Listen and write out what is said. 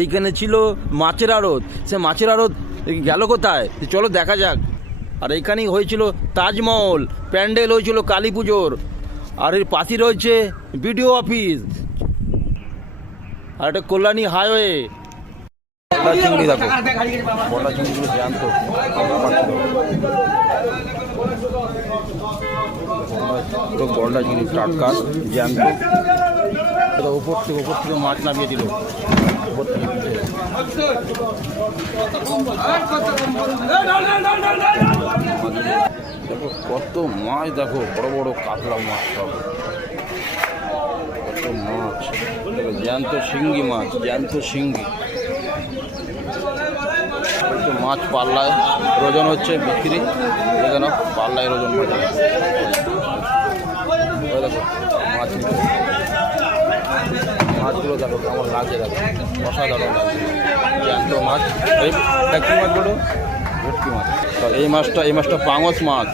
এইখানে ছিল মাছের আড়ত, সে মাছের আড়ত গেল কোথায় চলো দেখা যাক। আর এইখানেই হয়েছিল তাজমহল, প্যান্ডেল হয়েছিল কালী পুজোর। আর এর পাশে রয়েছে বিডিও অফিস, আর একটা কল্যাণী হাইওয়ে। বড়া চিংড়ি দেখো, বড়া চিংড়িগুলো জ্যান্ত, পুরো বড়া চিংড়ি টাটকা জ্যান্ত। উপর থেকে মাছ নামিয়ে দিল, উপর থেকে দেখো কত মাছ, দেখো বড় বড় কাতলা মাছ, সব কত মাছ, দেখো জ্যান্ত শিঙ্গি মাছ, জ্যান্ত শিঙ্গি। মাছ পাল্লায় ওজন হচ্ছে বিক্রি, দেখে নাও পাল্লায় ওজন হচ্ছে। দেখো মাছ, মাছগুলো দেখো কেমন লাগছে, দেখো অসাধারণ লাগছে জ্যান্ত মাছ। এই কী মাছ বলো? ভেটকি মাছ। এই মাছটা পাঙস মাছ।